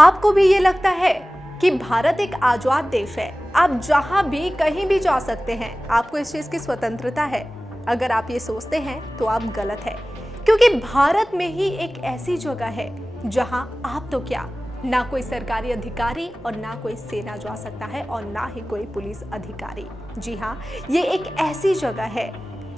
आपको भी ये लगता है कि भारत एक आजाद देश है, आप जहां भी कहीं भी जा सकते हैं, आपको इस चीज की स्वतंत्रता है? अगर आप ये सोचते हैं तो आप गलत है, क्योंकि भारत में ही एक ऐसी जगह है जहां आप तो क्या, ना कोई सरकारी अधिकारी और ना कोई सेना जा सकता है और ना ही कोई पुलिस अधिकारी। जी हाँ, ये एक ऐसी जगह है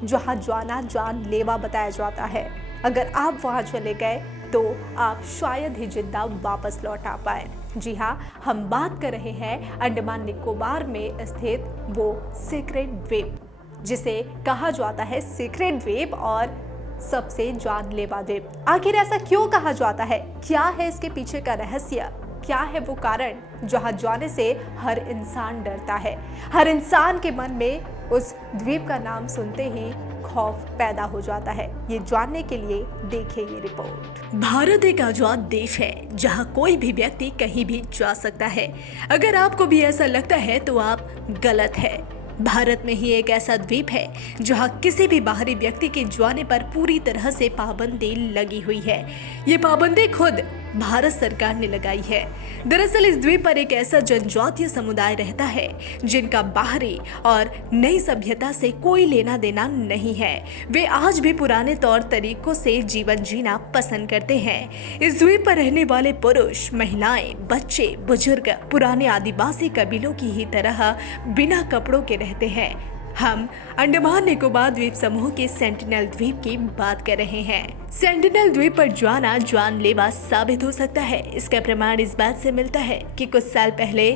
जहां जाना जानलेवा बताया जाता है। अगर आप वहां चले गए तो आप शायद ही जिंदा वापस लौट आ पाए। जी हाँ, हम बात कर रहे हैं अंडमान निकोबार में स्थित वो सीक्रेट द्वीप, जिसे कहा जाता है सीक्रेट द्वीप और सबसे जानलेवा द्वीप। आखिर ऐसा क्यों कहा जाता है? क्या है इसके पीछे का रहस्य? क्या है वो कारण जहां जाने से हर इंसान डरता है? हर इंसान के मन में उस द्वीप का नाम सुनते ही खौफ पैदा हो जाता है। ये जानने के लिए देखिए ये रिपोर्ट। भारत एक आजाद देश है जहां कोई भी व्यक्ति कहीं भी जा सकता है। अगर आपको भी ऐसा लगता है तो आप गलत है। भारत में ही एक ऐसा द्वीप है जहां किसी भी बाहरी व्यक्ति के जाने पर पूरी तरह से पाबंदी लगी हुई है। ये पाबंदी खुद भारत सरकार ने लगाई है। दरअसल इस द्वीप पर एक ऐसा जनजातीय समुदाय रहता है जिनका बाहरी और नई सभ्यता से कोई लेना देना नहीं है। वे आज भी पुराने तौर तरीकों से जीवन जीना पसंद करते हैं। इस द्वीप पर रहने वाले पुरुष, महिलाएं, बच्चे, बुजुर्ग पुराने आदिवासी कबीलों की ही तरह बिना कपड़ों के रहते हैं। हम अंडमान निकोबार द्वीप समूह के सेंटिनल द्वीप की बात कर रहे हैं। सेंटिनल द्वीप पर जाना जानलेवा साबित हो सकता है। इसका प्रमाण इस बात से मिलता है कि कुछ साल पहले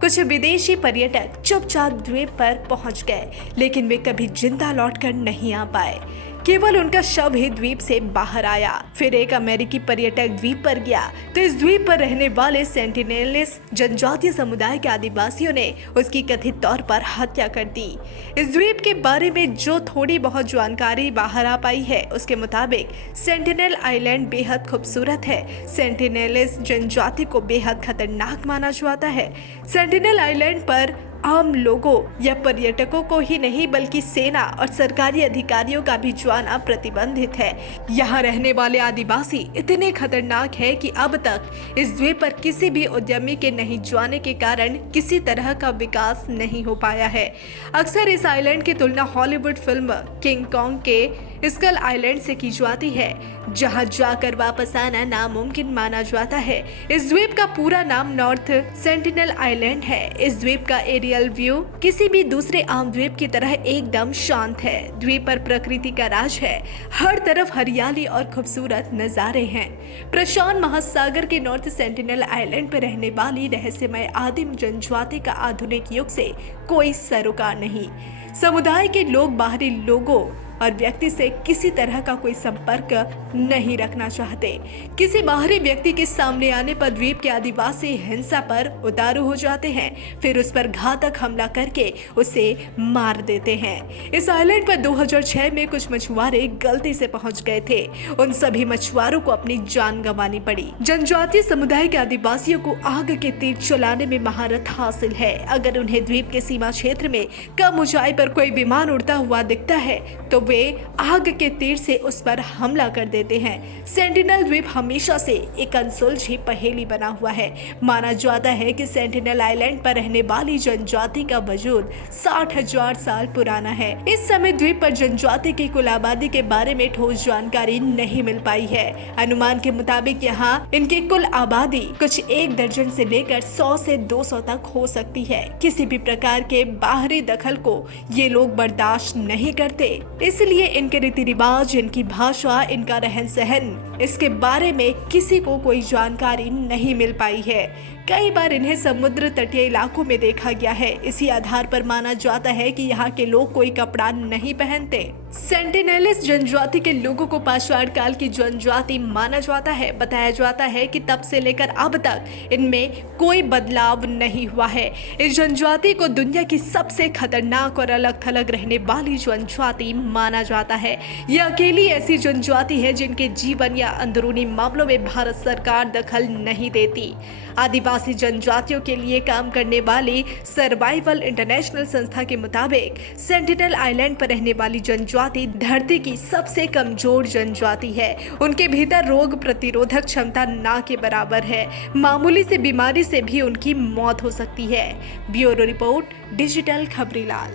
कुछ विदेशी पर्यटक चुपचाप द्वीप पर पहुंच गए, लेकिन वे कभी जिंदा लौटकर नहीं आ पाए। केवल उनका शव ही द्वीप से बाहर आया। फिर एक अमेरिकी पर्यटक द्वीप पर गया तो इस द्वीप पर रहने वाले सेंटिनेलिस जनजातीय समुदाय के आदिवासियों ने उसकी कथित तौर पर हत्या कर दी। इस द्वीप के बारे में जो थोड़ी बहुत जानकारी बाहर आ पाई है, उसके मुताबिक सेंटिनेल आइलैंड बेहद खूबसूरत है। सेंटिनेलिस जनजाति को बेहद खतरनाक माना जाता है। सेंटिनेल आइलैंड पर आम लोगों या पर्यटकों को ही नहीं बल्कि सेना और सरकारी अधिकारियों का भी जाना प्रतिबंधित है। यहाँ रहने वाले आदिवासी इतने खतरनाक है कि अब तक इस द्वीप पर किसी भी उद्यमी के नहीं जाने के कारण किसी तरह का विकास नहीं हो पाया है। अक्सर इस आइलैंड की तुलना हॉलीवुड फिल्म किंग कॉन्ग के स्कल आइलैंड से की जाती है, जहां जाकर वापस आना नामुमकिन माना जाता है। इस द्वीप का पूरा नाम नॉर्थ सेंटिनल आइलैंड है। इस द्वीप का एरियल व्यू किसी भी दूसरे आम द्वीप की तरह एकदम शांत है। द्वीप पर प्रकृति का राज है। हर तरफ हरियाली और खूबसूरत नजारे हैं। प्रशांत महासागर के नॉर्थ सेंटिनल आइलैंड पर रहने वाली रहस्यमय आदिम जनजाति का आधुनिक युग से कोई सरोकार नहीं। समुदाय के लोग बाहरी लोगों और व्यक्ति से किसी तरह का कोई संपर्क नहीं रखना चाहते। किसी बाहरी व्यक्ति के सामने आने पर द्वीप के आदिवासी हिंसा पर उतारू हो जाते हैं, फिर उस पर घातक हमला करके उसे मार देते हैं। इस आइलैंड पर 2006 में कुछ मछुआरे गलती से पहुंच गए थे। उन सभी मछुआरों को अपनी जान गंवानी पड़ी। जनजातीय समुदाय के आदिवासियों को आग के तीर चलाने में महारत हासिल है। अगर उन्हें द्वीप के सीमा क्षेत्र में कम ऊंचाई पर कोई विमान उड़ता हुआ दिखता है तो वे आग के तीर से उस पर हमला कर देते हैं। सेंटिनल द्वीप हमेशा से एक अनसुलझी पहेली बना हुआ है। माना जाता है कि सेंटिनल आइलैंड पर रहने वाली जनजाति का वजूद 60,000 साल पुराना है। इस समय द्वीप पर जनजाति की कुल आबादी के बारे में ठोस जानकारी नहीं मिल पाई है। अनुमान के मुताबिक यहाँ इनकी कुल आबादी कुछ 1 दर्जन से लेकर 100 से 200 तक हो सकती है। किसी भी प्रकार के बाहरी दखल को ये लोग बर्दाश्त नहीं करते, इसलिए इनके रीति रिवाज, इनकी भाषा, इनका रहन सहन, इसके बारे में किसी को कोई जानकारी नहीं मिल पाई है। कई बार इन्हें समुद्र तटीय इलाकों में देखा गया है। इसी आधार पर माना जाता है कि यहाँ के लोग कोई कपड़ा नहीं पहनते। सेंटिनेलिस जनजाति के लोगों को पाषाण काल की जनजाति माना जाता है। बताया जाता है कि तब से लेकर अब तक इनमें कोई बदलाव नहीं हुआ है। इस जनजाति को दुनिया की सबसे खतरनाक और अलग थलग रहने वाली जनजाति माना जाता है। यह अकेली ऐसी जनजाति है जिनके जीवन या अंदरूनी मामलों में भारत सरकार दखल नहीं देती। आदिवासी जनजातियों के लिए काम करने वाली सर्वाइवल इंटरनेशनल संस्था के मुताबिक सेंटिनल आइलैंड पर रहने वाली जनजाति धरती की सबसे कमजोर जनजाति है। उनके भीतर रोग प्रतिरोधक क्षमता ना के बराबर है। मामूली से बीमारी से भी उनकी मौत हो सकती है। Bureau report, digital Khabrilal.